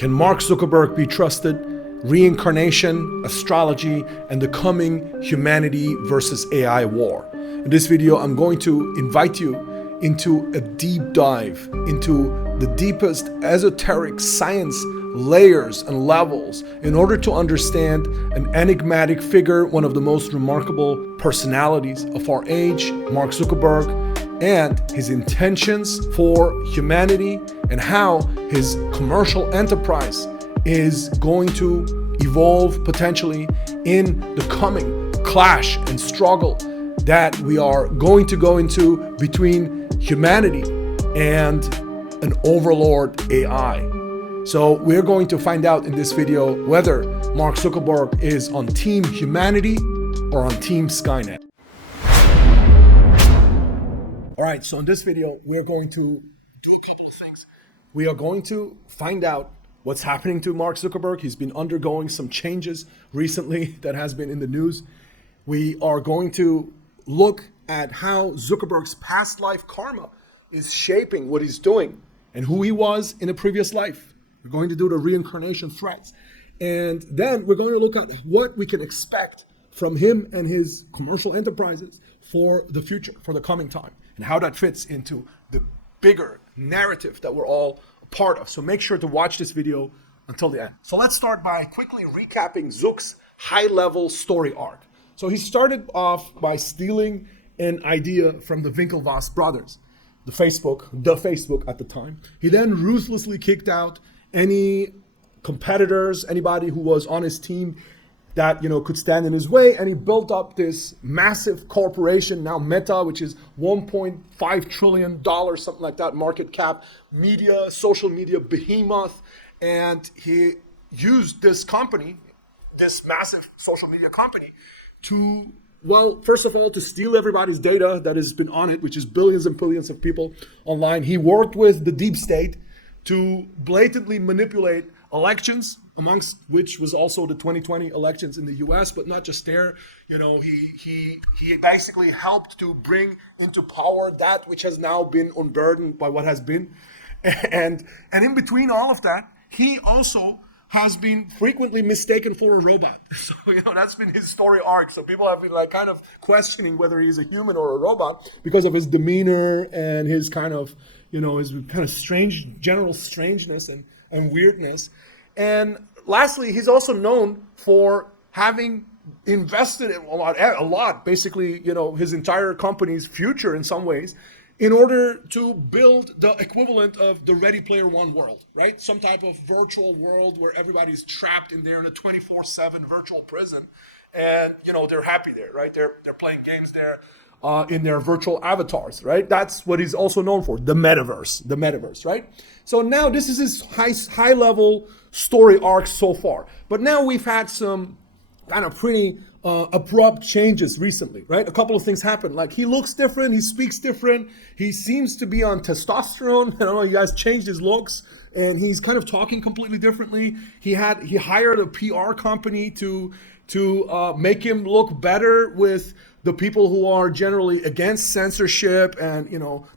Can Mark Zuckerberg be trusted? Reincarnation, astrology, and the coming humanity versus AI war. In this video, I'm going to invite you into a deep dive into the deepest esoteric science layers and levels in order to understand an enigmatic figure, one of the most remarkable personalities of our age, Mark Zuckerberg, and his intentions for humanity and how his commercial enterprise is going to evolve potentially in the coming clash and struggle that we are going to go into between humanity and an overlord AI. So we're going to find out in this video whether Mark Zuckerberg is on Team Humanity or on Team Skynet. All right, so in this video, we're going to do a couple of things. We are going to find out what's happening to Mark Zuckerberg. He's been undergoing some changes recently that has been in the news. We are going to look at how Zuckerberg's past life karma is shaping what he's doing and who he was in a previous life. We're going to do the reincarnation threats. And then we're going to look at what we can expect from him and his commercial enterprises for the future, for the coming time, and how that fits into the bigger narrative that we're all a part of. So make sure to watch this video until the end. So let's start by quickly recapping Zuck's high-level story arc. So he started off by stealing an idea from the Winklevoss brothers, the Facebook at the time. He then ruthlessly kicked out any competitors, anybody who was on his team that could stand in his way, and he built up this massive corporation, now Meta, which is $1.5 trillion, something like that, market cap, social media behemoth, and he used this company, this massive social media company, to, well, first of all, to steal everybody's data that has been on it, which is billions and billions of people online. He worked with the deep state to blatantly manipulate elections, amongst which was also the 2020 elections in the US, but not just there. He basically helped to bring into power that which has now been unburdened by what has been. And in between all of that, he also has been frequently mistaken for a robot. So, that's been his story arc. So people have been kind of questioning whether he's a human or a robot because of his demeanor and his kind of strange, general strangeness and weirdness. And lastly, he's also known for having invested in a lot, basically, his entire company's future in some ways, in order to build the equivalent of the Ready Player One world, right? Some type of virtual world where everybody's trapped in there in a 24/7 virtual prison. And, they're happy there, right? They're playing games there in their virtual avatars, right? That's what he's also known for, the metaverse, right? So now this is his high level story arc so far. But now we've had some kind of pretty abrupt changes recently, right? A couple of things happened. Like he looks different, he speaks different, he seems to be on testosterone. I don't know, you guys changed his looks, and he's kind of talking completely differently. He hired a PR company to make him look better with the people who are generally against censorship and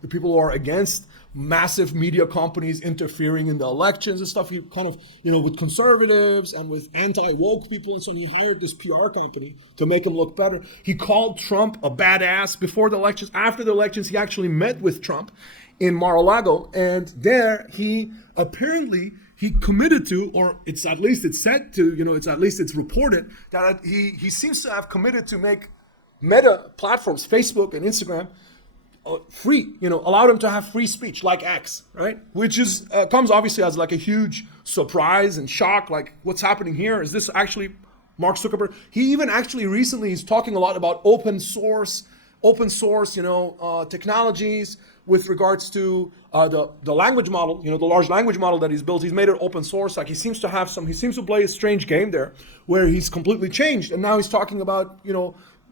the people who are against massive media companies interfering in the elections and stuff. He kind of, with conservatives and with anti-woke people and so on, he hired this PR company to make him look better. He called Trump a badass before the elections. After the elections, he actually met with Trump in Mar-a-Lago, and there he committed to, or it's reported that he seems to have committed to make Meta platforms, Facebook and Instagram, free, allow them to have free speech like X, right? Which is comes obviously as a huge surprise and shock, like what's happening here? Is this actually Mark Zuckerberg? He even actually recently is talking a lot about open source, technologies with regards to the language model, the large language model that he's built. He's made it open source. He seems to play a strange game there where he's completely changed. And now he's talking about,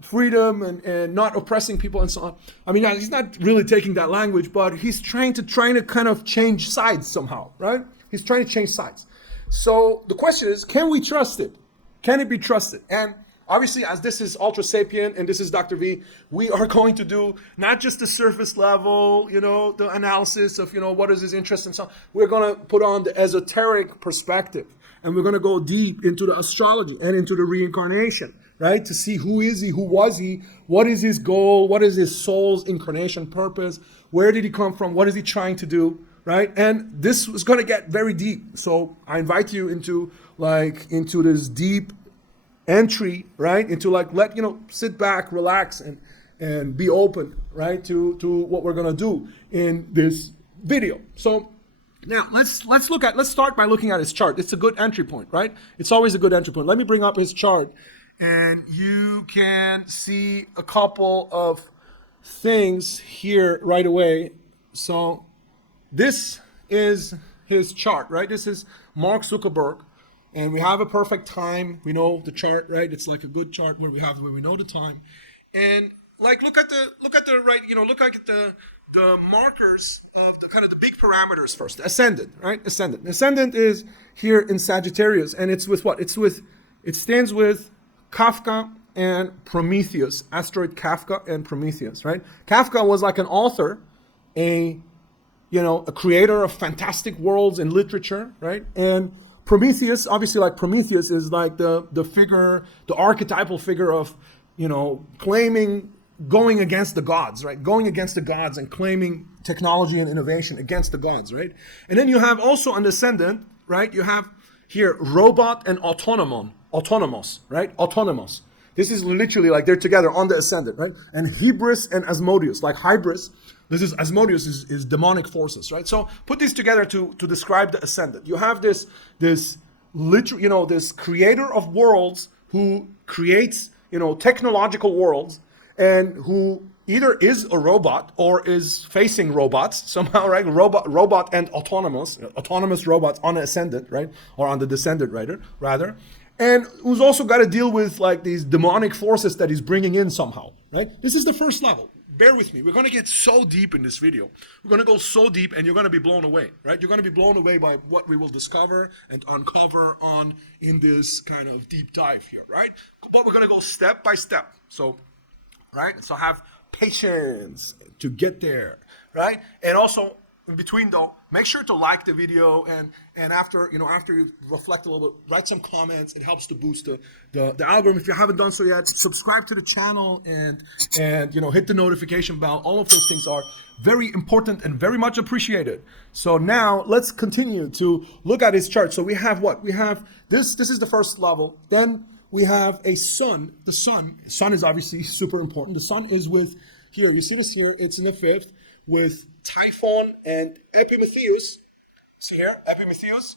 freedom and not oppressing people and so on. I mean, he's not really taking that language, but he's trying to kind of change sides somehow, right? He's trying to change sides. So the question is, can we trust it? Can it be trusted? And obviously, as this is Ultra Sapient and this is Dr. V, we are going to do not just the surface level, the analysis of, what is his interest and so on. We're going to put on the esoteric perspective, and we're going to go deep into the astrology and into the reincarnation, right? To see who is he, who was he, what is his goal, what is his soul's incarnation purpose, where did he come from, what is he trying to do, right? And this is going to get very deep. So I invite you into this deep entry, right? Into sit back, relax, and be open, right? To what we're going to do in this video. So now let's start by looking at his chart. It's a good entry point, right? It's always a good entry point. Let me bring up his chart, and you can see a couple of things here right away. So this is his chart, right? This is Mark Zuckerberg, and we have a perfect time. We know the chart, right? It's like a good chart where we know the time, and look at the right, look at the markers of the kind of the big parameters first. The ascendant, right? Ascendant is here in Sagittarius, and it's with what? It stands with Kafka and Prometheus, asteroid Kafka and Prometheus, right? Kafka was like an author, a creator of fantastic worlds in literature, right? And Prometheus, obviously, like Prometheus is like the figure, the archetypal figure of, going against the gods, right? Going against the gods and claiming technology and innovation against the gods, right? And then you have also an ascendant, right? You have here robot and autonomous, right? Autonomous. This is literally like they're together on the ascendant, right? And Hybris and Asmodeus, like Hybris. This is Asmodeus is demonic forces, right? So put these together to describe the ascendant. You have this literal, this creator of worlds who creates, technological worlds, and who either is a robot or is facing robots somehow, right? Robot and autonomous robots on the ascendant, right? Or on the descendant, rather. And who's also got to deal with like these demonic forces that he's bringing in somehow, right? This is the first level. Bear with me. We're going to get so deep in this video. We're going to go so deep, and you're going to be blown away, right? You're going to be blown away by what we will discover and uncover in this kind of deep dive here, right? But we're going to go step by step. So, right? So have patience to get there, right? And also, in between though, make sure to like the video, and after you reflect a little bit, write some comments. It helps to boost the algorithm. If you haven't done so yet, subscribe to the channel and hit the notification bell. All of those things are very important and very much appreciated. So now let's continue to look at his chart. So we have what? We have this is the first level. Then we have a sun. The sun is obviously super important. The sun is with here. You see this here? It's in the 5th with Typhon and Epimetheus. See here, Epimetheus.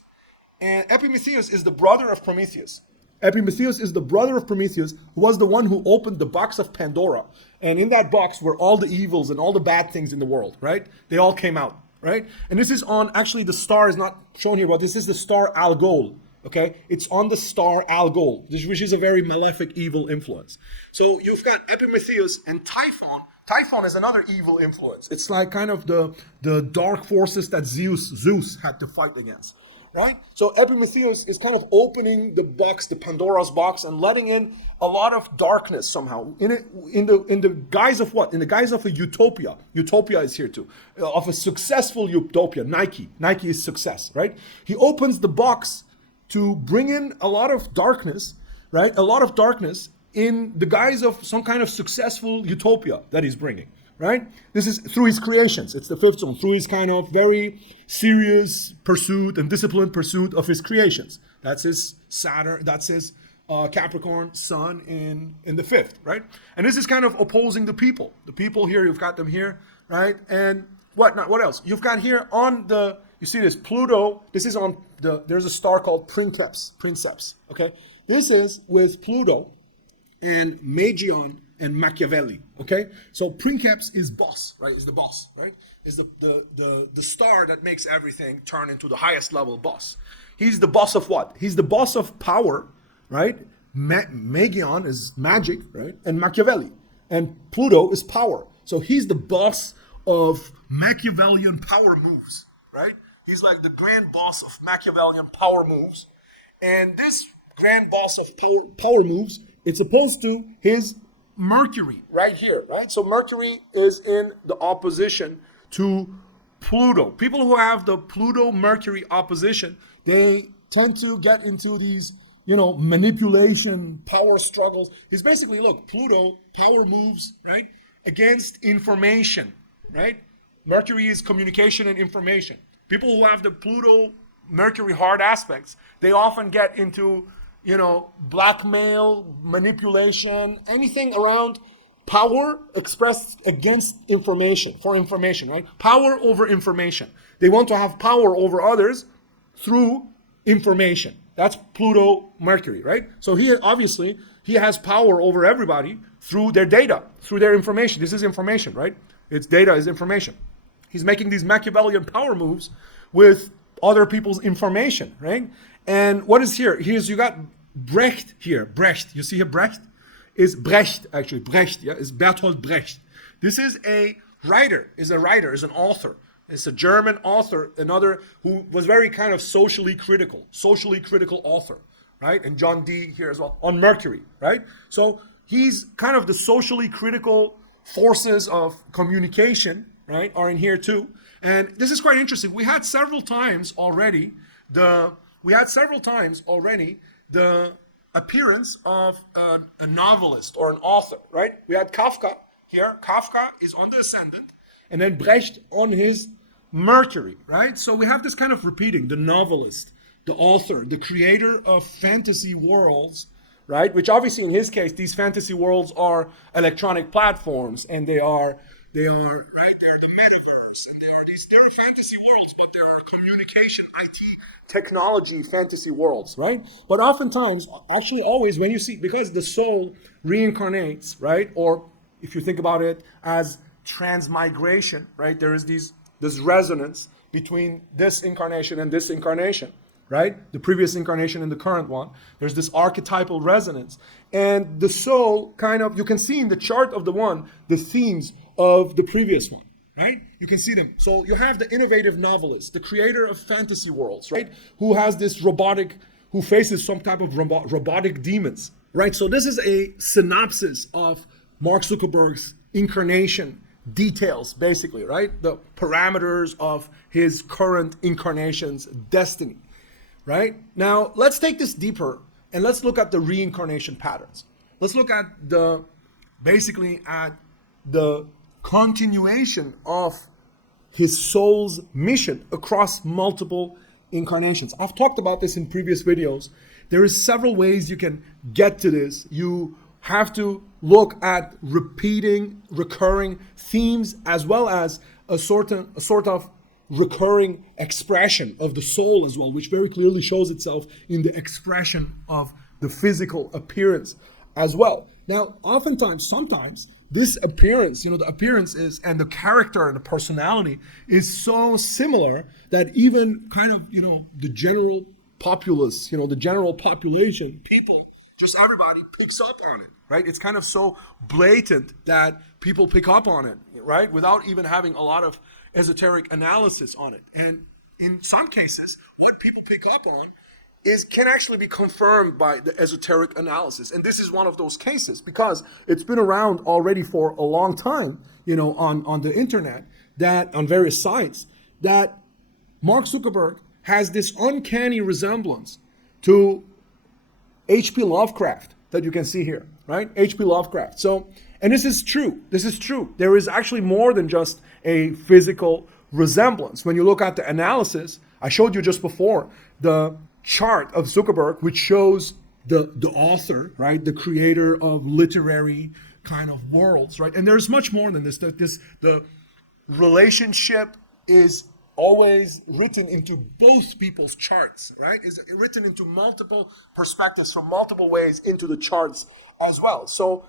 And Epimetheus is the brother of Prometheus. Epimetheus is the brother of Prometheus, who was the one who opened the box of Pandora. And in that box were all the evils and all the bad things in the world, right? They all came out, right? And this is on, actually the star is not shown here, but this is the star Algol, okay? It's on the star Algol, which is a very malefic, evil influence. So you've got Epimetheus and Typhon. Typhon is another evil influence. It's like kind of the dark forces that Zeus had to fight against, right? So Epimetheus is kind of opening the box, the Pandora's box, and letting in a lot of darkness somehow. In the guise of what? In the guise of a utopia. Utopia is here too. Of a successful utopia. Nike is success, right? He opens the box to bring in a lot of darkness, right? A lot of darkness in the guise of some kind of successful utopia that he's bringing, right? This is through his creations. It's the 5th zone, through his kind of very serious pursuit and disciplined pursuit of his creations. That's his Saturn, that's his Capricorn sun in the 5th, right? And this is kind of opposing the people. The people here, you've got them here, right? And what else? You've got here on the, you see this, Pluto, this is on there's a star called Princeps, okay? This is with Pluto and Magion and Machiavelli, okay? So Princeps is boss, right? Is the boss, right? Is the star that makes everything turn into the highest level boss. He's the boss of what? He's the boss of power, right? Magion is magic, right? And Machiavelli. And Pluto is power. So he's the boss of Machiavellian power moves, right? He's like the grand boss of Machiavellian power moves. And this grand boss of power moves, it's opposed to his Mercury right here, right? So Mercury is in the opposition to Pluto. People who have the Pluto-Mercury opposition, they tend to get into these, manipulation, power struggles. It's basically, look, Pluto, power moves, right, against information, right? Mercury is communication and information. People who have the Pluto-Mercury hard aspects, they often get into, blackmail, manipulation, anything around power expressed against information, for information, right? Power over information. They want to have power over others through information. That's Pluto Mercury, right? So he has power over everybody through their data, through their information. This is information, right? It's data is information. He's making these Machiavellian power moves with other people's information, right? And what is here? You got Brecht here. Brecht. You see here Brecht? Is Brecht, actually. Brecht, yeah, is Bertolt Brecht. This is a writer, is an author. It's a German author, another who was very kind of socially critical author, right? And John Dee here as well, on Mercury, right? So he's kind of the socially critical forces of communication, right, are in here too. And this is quite interesting. We had several times already the appearance of a novelist or an author, right? We had Kafka here. Kafka is on the ascendant, and then Brecht on his Mercury, right? So we have this kind of repeating, the novelist, the author, the creator of fantasy worlds, right? Which obviously in his case, these fantasy worlds are electronic platforms, and they are right, they're the metaverse, and there are fantasy worlds, but there are communication, IT, technology, fantasy worlds, right? But oftentimes, actually always, when you see, because the soul reincarnates, right? Or if you think about it as transmigration, right? There is this resonance between this incarnation and this incarnation, right? The previous incarnation and the current one. There's this archetypal resonance. And the soul kind of, you can see in the chart of the one, the themes of the previous one, right? You can see them. So you have the innovative novelist, the creator of fantasy worlds, right? Who has this who faces some type of robotic demons, right? So this is a synopsis of Mark Zuckerberg's incarnation details, basically, right? The parameters of his current incarnation's destiny, right? Now, let's take this deeper and let's look at the reincarnation patterns. Let's look at the continuation of his soul's mission across multiple incarnations. I've talked about this in previous videos. There is several ways you can get to this. You have to look at recurring themes, as well as a sort of recurring expression of the soul as well, which very clearly shows itself in the expression of the physical appearance as well. Now, sometimes this appearance, the appearance is, and the character and the personality is so similar that even kind of, the general populace, the general population, people, just everybody picks up on it, right? It's kind of so blatant that people pick up on it, right? Without even having a lot of esoteric analysis on it. And in some cases, what people pick up on can actually be confirmed by the esoteric analysis. And this is one of those cases because it's been around already for a long time, on the internet, that on various sites, that Mark Zuckerberg has this uncanny resemblance to H.P. Lovecraft that you can see here, right? H.P. Lovecraft. So, and this is true. There is actually more than just a physical resemblance. When you look at the analysis, I showed you just before the chart of Zuckerberg, which shows the author, right? The creator of literary kind of worlds, right? And there's much more than this. The relationship is always written into both people's charts, right? Is written into multiple perspectives from multiple ways into the charts as well. So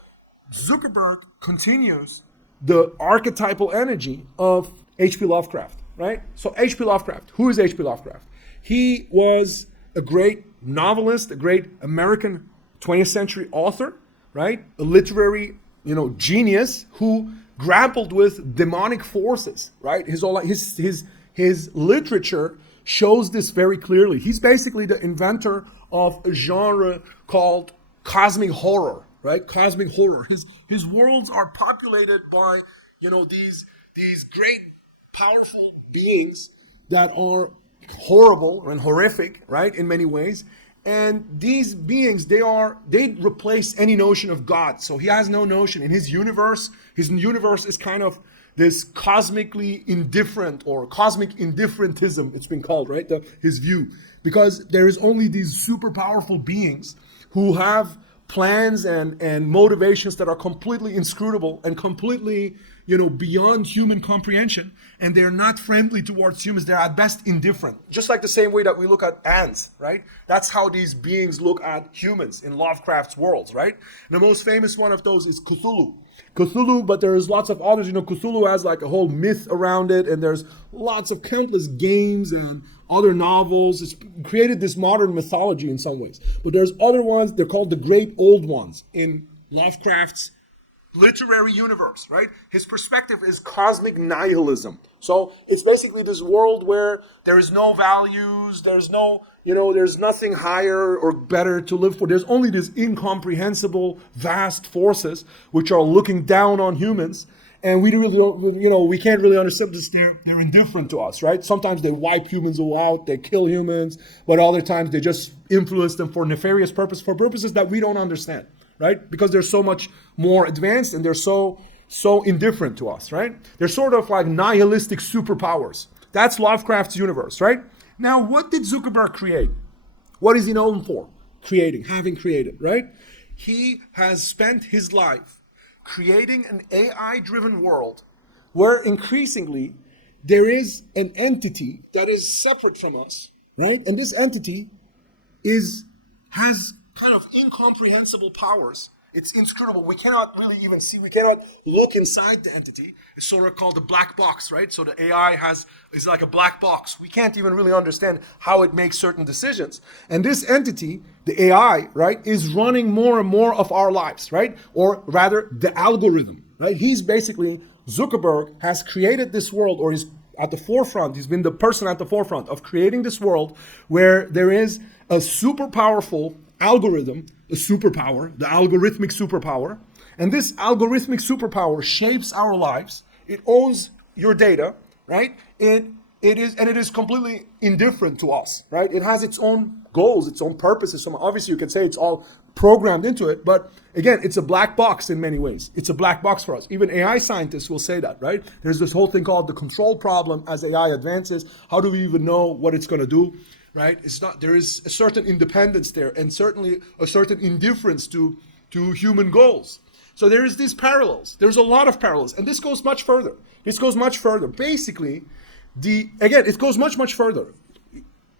Zuckerberg continues the archetypal energy of H.P. Lovecraft, right? So H.P. Lovecraft, who is H.P. Lovecraft? He was a great novelist, a great American 20th century author, right? A literary, genius who grappled with demonic forces, right? His literature shows this very clearly. He's basically the inventor of a genre called cosmic horror, right? Cosmic horror. His worlds are populated by, these great powerful beings that are horrible and horrific, right, in many ways. And these beings, they replace any notion of God. So he has no notion in his universe. His universe is kind of this cosmically indifferent, or cosmic indifferentism, it's been called, right? His view. Because there is only these super powerful beings who have plans and motivations that are completely inscrutable and completely, beyond human comprehension. And they're not friendly towards humans. They're at best indifferent. Just like the same way that we look at ants, right? That's how these beings look at humans in Lovecraft's worlds, right? And the most famous one of those is Cthulhu. But there's lots of others. Cthulhu has like a whole myth around it, and there's lots of countless games and other novels. It's created this modern mythology in some ways. But there's other ones, they're called the Great Old Ones in Lovecraft's literary universe, right? His perspective is cosmic nihilism. So it's basically this world where there is no values, there's no, there's nothing higher or better to live for. There's only these incomprehensible, vast forces which are looking down on humans. And we really don't, we can't really understand this. They're indifferent to us, right? Sometimes they wipe humans out, they kill humans, but other times they just influence them for nefarious purpose, for purposes that we don't understand, right? Because they're so much more advanced and they're so indifferent to us, right? They're sort of like nihilistic superpowers. That's Lovecraft's universe, right? Now, what did Zuckerberg create? What is he known for? Having created, right? He has spent his life creating an AI-driven world where increasingly there is an entity that is separate from us, right? And this entity has kind of incomprehensible powers. It's inscrutable. We cannot really even see. We cannot look inside the entity. It's sort of called the black box, right? So the AI is like a black box. We can't even really understand how it makes certain decisions. And this entity, the AI, right, is running more and more of our lives, right? Or rather, the algorithm, right? Zuckerberg has created this world, or is at the forefront. He's been the person at the forefront of creating this world where there is a super powerful algorithm, a superpower, the algorithmic superpower. And this algorithmic superpower shapes our lives. It owns your data, right? It is completely indifferent to us, right? It has its own goals, its own purposes. So obviously you can say it's all programmed into it, but again, it's a black box in many ways. It's a black box for us. Even AI scientists will say that, right? There's this whole thing called the control problem as AI advances. How do we even know what it's going to do? Right? There is a certain independence there, and certainly a certain indifference to human goals. So there is these parallels. There's a lot of parallels, and this goes much further. Basically, it goes much further.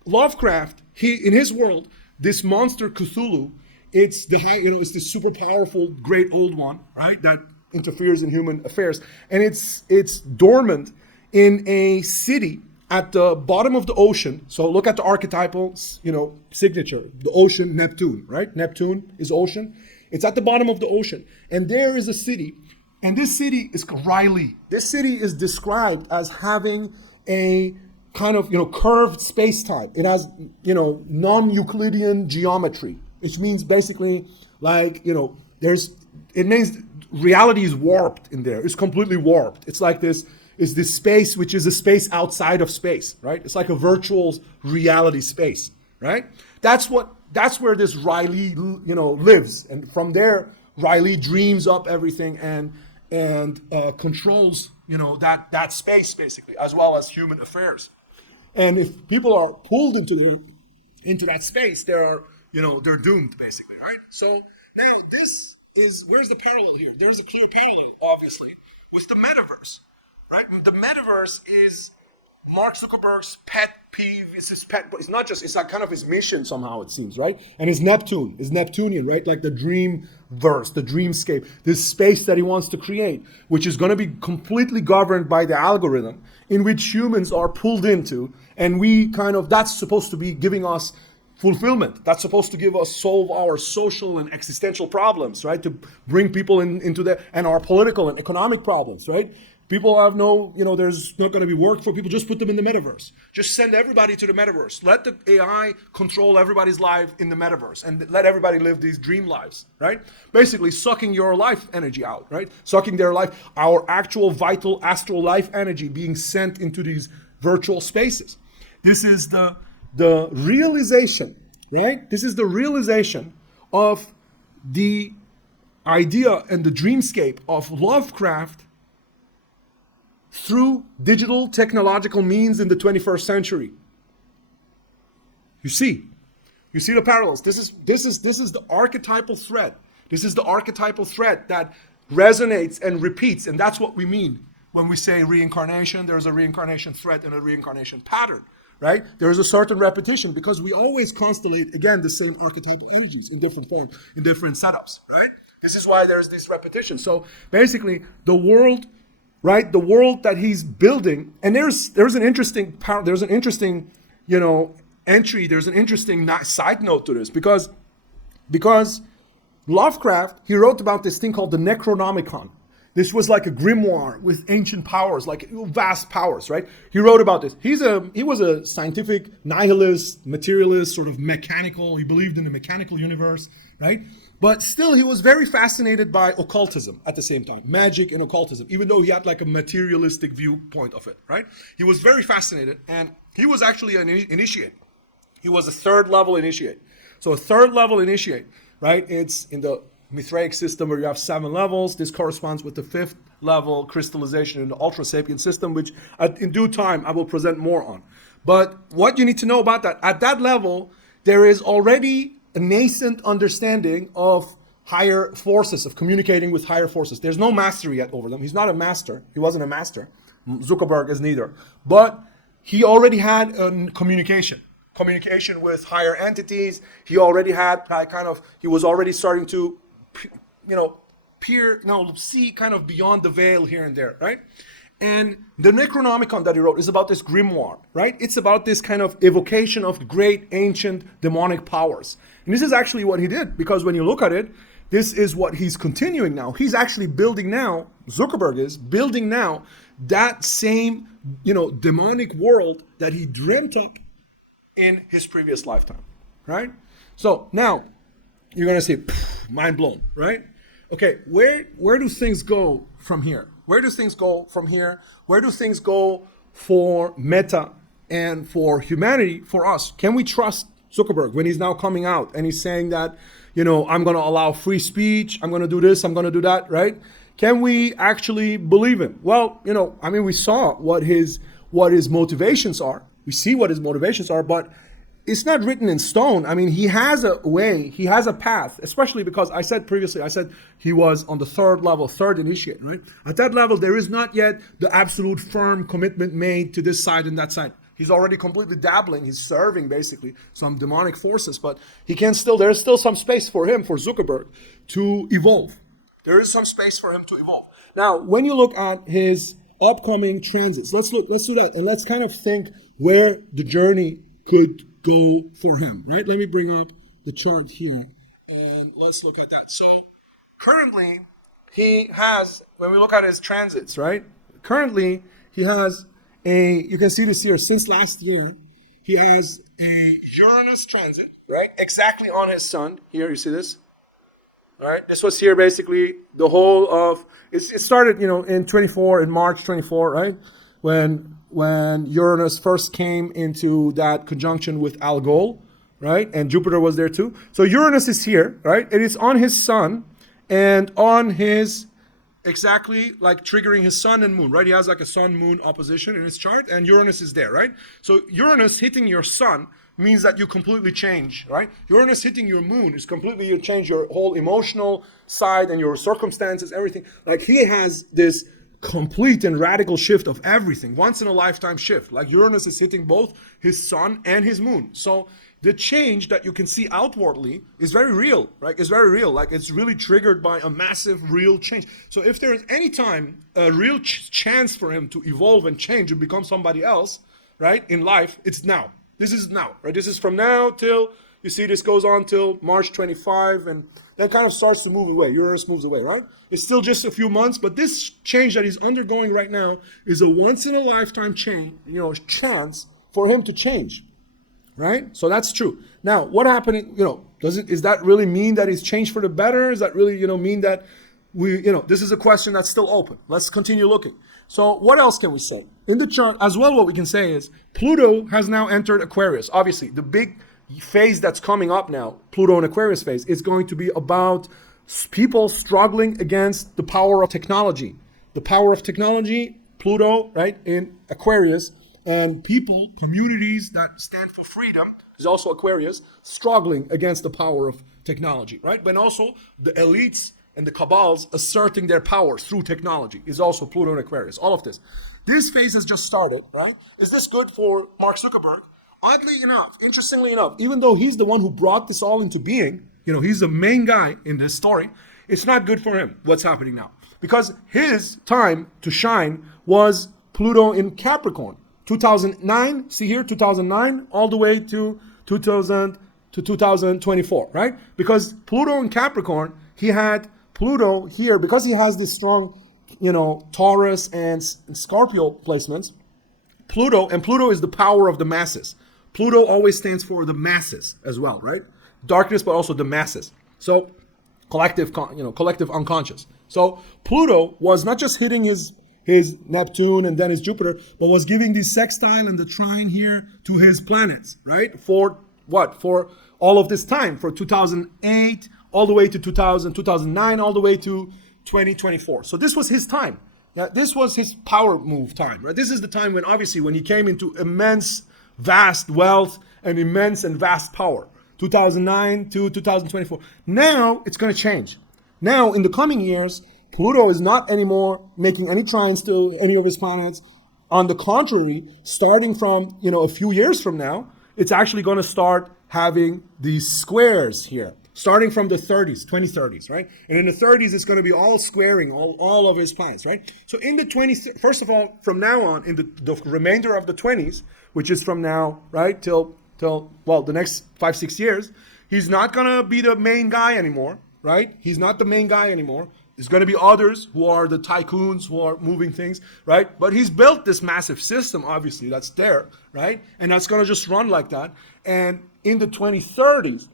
Lovecraft, in his world, this monster Cthulhu, it's the super powerful great old one, right? That interferes in human affairs, and it's dormant in a city at the bottom of the ocean. So look at the archetypal, signature. The ocean, Neptune, right? Neptune is ocean. It's at the bottom of the ocean. And there is a city. And this city is Riley. This city is described as having a kind of, curved space-time. It has, non-Euclidean geometry, which means basically like, it means reality is warped in there. It's completely warped. It's like this space, which is a space outside of space, right? It's like a virtual reality space, right? That's where this Riley, lives. And from there, Riley dreams up everything and controls, that space basically, as well as human affairs. And if people are pulled into that space, they're doomed basically, right? So now where's the parallel here? There's a clear parallel, obviously, with the metaverse. Right? The metaverse is Mark Zuckerberg's pet peeve. It's his pet, but it's like kind of his mission somehow, it seems, right? And his Neptunian, right? Like the dreamverse, the dreamscape, this space that he wants to create, which is going to be completely governed by the algorithm in which humans are pulled into. And that's supposed to be giving us fulfillment. That's supposed to solve our social and existential problems, right? To bring people into and our political and economic problems, right? People have no, there's not going to be work for people. Just put them in the metaverse. Just send everybody to the metaverse. Let the AI control everybody's life in the metaverse and let everybody live these dream lives, right? Basically sucking your life energy out, right? Sucking their life, our actual vital astral life energy being sent into these virtual spaces. This is the realization, right? This is the realization of the idea and the dreamscape of Lovecraft through digital technological means in the 21st century. You see the parallels. This is the archetypal thread. This is the archetypal thread that resonates and repeats, and that's what we mean when we say reincarnation. There's a reincarnation thread and a reincarnation pattern, right? There is a certain repetition because we always constellate, again, the same archetypal energies in different forms, in different setups, right? This is why there's this repetition. So basically, the world, right? The world that he's building, and there's an interesting entry. There's an interesting side note to this because Lovecraft, he wrote about this thing called the Necronomicon. This was like a grimoire with ancient powers, like vast powers, right? He wrote about this. He was a scientific nihilist, materialist, sort of mechanical. He believed in the mechanical universe, right? But still, he was very fascinated by occultism at the same time, magic and occultism, even though he had like a materialistic viewpoint of it, right? He was very fascinated, and he was actually an initiate. He was a third level initiate. So a third level initiate, right? It's in the Mithraic system where you have 7 levels. This corresponds with the 5th level crystallization in the Ultra Sapient system, which in due time I will present more on. But what you need to know about that, at that level, there is already a nascent understanding of higher forces, of communicating with higher forces. There's no mastery yet over them. He's not a master. He wasn't a master. Zuckerberg is neither. But he already had communication with higher entities. He already had he was already starting to, see kind of beyond the veil here and there, right? And the Necronomicon that he wrote is about this grimoire, right? It's about this kind of evocation of great ancient demonic powers. And this is actually what he did, because when you look at it, this is what he's continuing now. He's actually building now, Zuckerberg is building now, that same, demonic world that he dreamt up in his previous lifetime, right? So now you're going to say, mind blown, right? Okay, where do things go from here? Where do things go from here? Where do things go for Meta and for humanity, for us? Can we trust Zuckerberg when he's now coming out and he's saying that, I'm going to allow free speech, I'm going to do this, I'm going to do that, right? Can we actually believe him? Well, we saw what his motivations are. We see what his motivations are, but it's not written in stone. He has a way, he has a path, especially because I said he was on the third level, third initiate, right? At that level, there is not yet the absolute firm commitment made to this side and that side. He's already completely dabbling. He's serving basically some demonic forces, but there's still some space for him, for Zuckerberg, to evolve. There is some space for him to evolve. Now, when you look at his upcoming transits, let's do that, and let's kind of think where the journey could go for him, right? Let me bring up the chart here, and let's look at that. So currently, he has, when we look at his transits, right? Currently, he has you can see this here, since last year, he has a Uranus transit, right? Exactly on his sun. Here, you see this? All right, this was here basically the whole of, it started, in March 24, right? When Uranus first came into that conjunction with Algol, right? And Jupiter was there too. So Uranus is here, right? It is on his sun and on his, exactly like triggering his sun and moon, right? He has like a sun-moon opposition in his chart, and Uranus is there, right? So Uranus hitting your sun means that you completely change, right? Uranus hitting your moon is completely, you change your whole emotional side and your circumstances, everything. Like he has this complete and radical shift of everything, once in a lifetime shift. Like Uranus is hitting both his sun and his moon. So the change that you can see outwardly is very real, right? It's very real. Like it's really triggered by a massive real change. So if there is any time a real chance for him to evolve and change and become somebody else, right, in life, it's now. This is now, right? This is from now till, You see this goes on till March 25, and then kind of starts to move away. Uranus moves away, right? It's still just a few months, but this change that he's undergoing right now is a once-in-a-lifetime chance for him to change, right? So that's true. Now, what happened, does that really mean that he's changed for the better? Does that really, mean that this is a question that's still open. Let's continue looking. So what else can we say? In the chart as well, what we can say is Pluto has now entered Aquarius. Obviously, the big phase that's coming up now, Pluto and Aquarius phase, is going to be about people struggling against the power of technology. The power of technology, Pluto, right, in Aquarius, and people, communities that stand for freedom, is also Aquarius, struggling against the power of technology, right? But also the elites and the cabals asserting their power through technology is also Pluto and Aquarius, all of this. This phase has just started, right? Is this good for Mark Zuckerberg? Oddly enough, interestingly enough, even though he's the one who brought this all into being, he's the main guy in this story, it's not good for him, what's happening now. Because his time to shine was Pluto in Capricorn. 2009, see here, 2009, all the way to 2024, right? Because Pluto in Capricorn, he had Pluto here, because he has this strong, Taurus and Scorpio placements, Pluto is the power of the masses. Pluto always stands for the masses as well, right? Darkness, but also the masses. So collective unconscious. So Pluto was not just hitting his Neptune and then his Jupiter, but was giving the sextile and the trine here to his planets, right? For what? For all of this time, for 2008, all the way to 2009, all the way to 2024. So this was his time. Yeah, this was his power move time, right? This is the time when, obviously, when he came into immense, vast wealth and immense and vast power. 2009 to 2024. Now it's going to change. Now, in the coming years, Pluto is not anymore making any trines to any of his planets. On the contrary, starting from, a few years from now, it's actually going to start having these squares here. Starting from the 2030s, right? And in the 30s, it's going to be all squaring all of his planets, right? So in the 20s, first of all, from now on, in the remainder of the 20s, which is from now, right, till the next 5-6 years, he's not going to be the main guy anymore, right? He's not the main guy anymore. There's going to be others who are the tycoons who are moving things, right? But he's built this massive system, obviously, that's there, right? And that's going to just run like that. And in the 2030s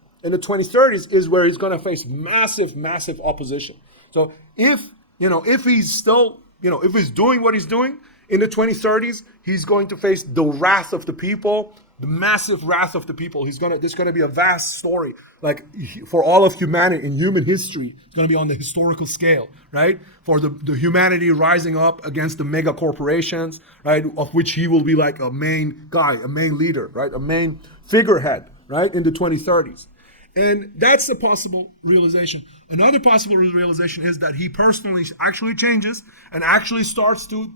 is where he's going to face massive, massive opposition. So if he's still, if he's doing what he's doing in the 2030s, he's going to face the wrath of the people, the massive wrath of the people. There's going to be a vast story, like for all of humanity in human history. It's going to be on the historical scale, right? For the humanity rising up against the mega corporations, right? Of which he will be like a main guy, a main leader, right? A main figurehead, right? In the 2030s. And that's a possible realization. Another possible realization is that he personally actually changes and actually starts to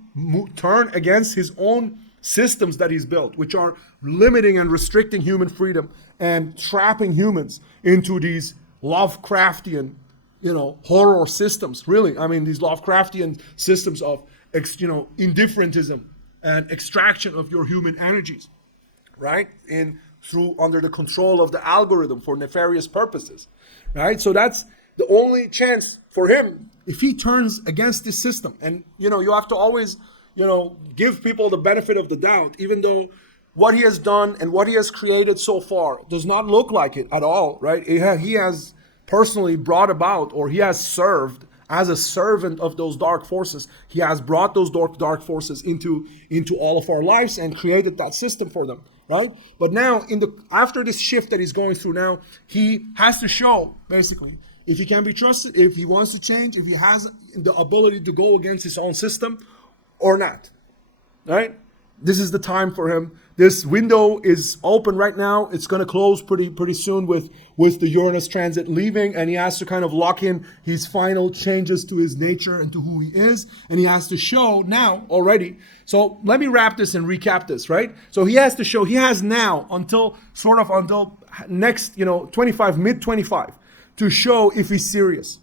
turn against his own systems that he's built, which are limiting and restricting human freedom and trapping humans into these Lovecraftian, horror systems. Really, I mean, these Lovecraftian systems of, indifferentism and extraction of your human energies, right? Under the control of the algorithm for nefarious purposes, right? So that's the only chance for him if he turns against this system. And, you have to always, give people the benefit of the doubt, even though what he has done and what he has created so far does not look like it at all, right? He has personally brought about, or he has served as a servant of those dark forces. He has brought those dark forces into all of our lives and created that system for them. Right? But now, after this shift that he's going through now, he has to show, basically, if he can be trusted, if he wants to change, if he has the ability to go against his own system or not. Right? This is the time for him. This window is open right now. It's going to close pretty soon with the Uranus transit leaving, and he has to kind of lock in his final changes to his nature and to who he is, and he has to show now already. So let me wrap this and recap this, right? So he has to show, he has now until next, mid-25, to show if he's serious,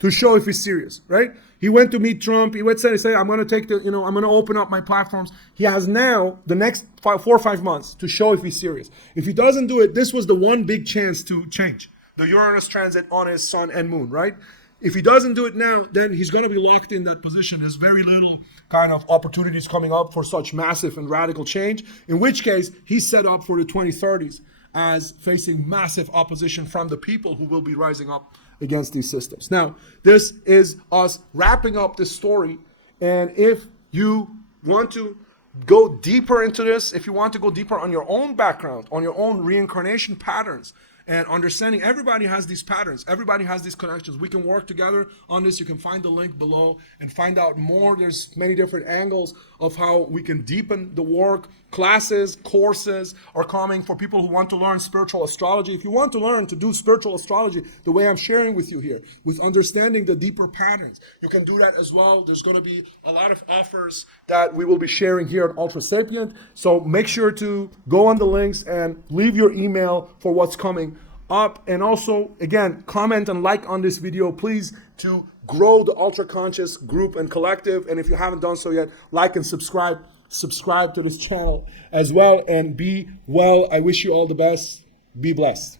to show if he's serious, right? He went to meet Trump. He went to say, I'm going to take the, I'm going to open up my platforms. He has now the next 4 or 5 months to show if he's serious. If he doesn't do it, this was the one big chance to change. The Uranus transit on his sun and moon, right? If he doesn't do it now, then he's going to be locked in that position. There's very little kind of opportunities coming up for such massive and radical change, in which case he's set up for the 2030s as facing massive opposition from the people who will be rising up against these systems. Now, this is us wrapping up this story, and if you want to go deeper into this, if you want to go deeper on your own background, on your own reincarnation patterns, and understanding everybody has these patterns, everybody has these connections. We can work together on this. You can find the link below and find out more. There's many different angles of how we can deepen the work. Classes, courses are coming for people who want to learn spiritual astrology. If you want to learn to do spiritual astrology the way I'm sharing with you here, with understanding the deeper patterns, you can do that as well. There's going to be a lot of offers that we will be sharing here at Ultra Sapient. So make sure to go on the links and leave your email for what's coming up. And also, again, comment and like on this video, please, to grow the Ultra Conscious group and collective. And if you haven't done so yet, like and subscribe to this channel as well, and be well. I wish you all the best. Be blessed.